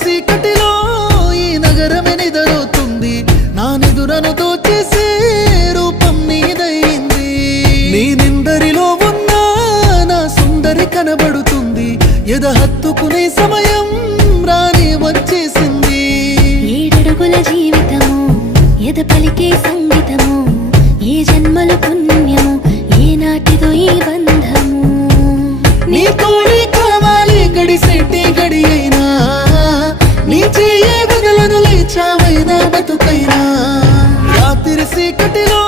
చీకటిలో ఈ నగరమే నిదరోతుంది నా నిదురను దోచేసే రూపం నీదయింది నీ నిందరిలో ఉన్నా నా సుందరి కనబడుతుంది ఎద హత్తుకునే సమయం రాని వచ్చేసింది ఏడడుగుల జీవితము ఎద పలికే సంగీతము ఏ జన్మల పుణ్యము ఏ నాటిదో ఈ బంధము నీ తోడే కావాలి గడిసేటి గడి అయినా నీ చెయ్యే వదలను లేచావైనా బతుకైనా రాత్రి చీకటిలో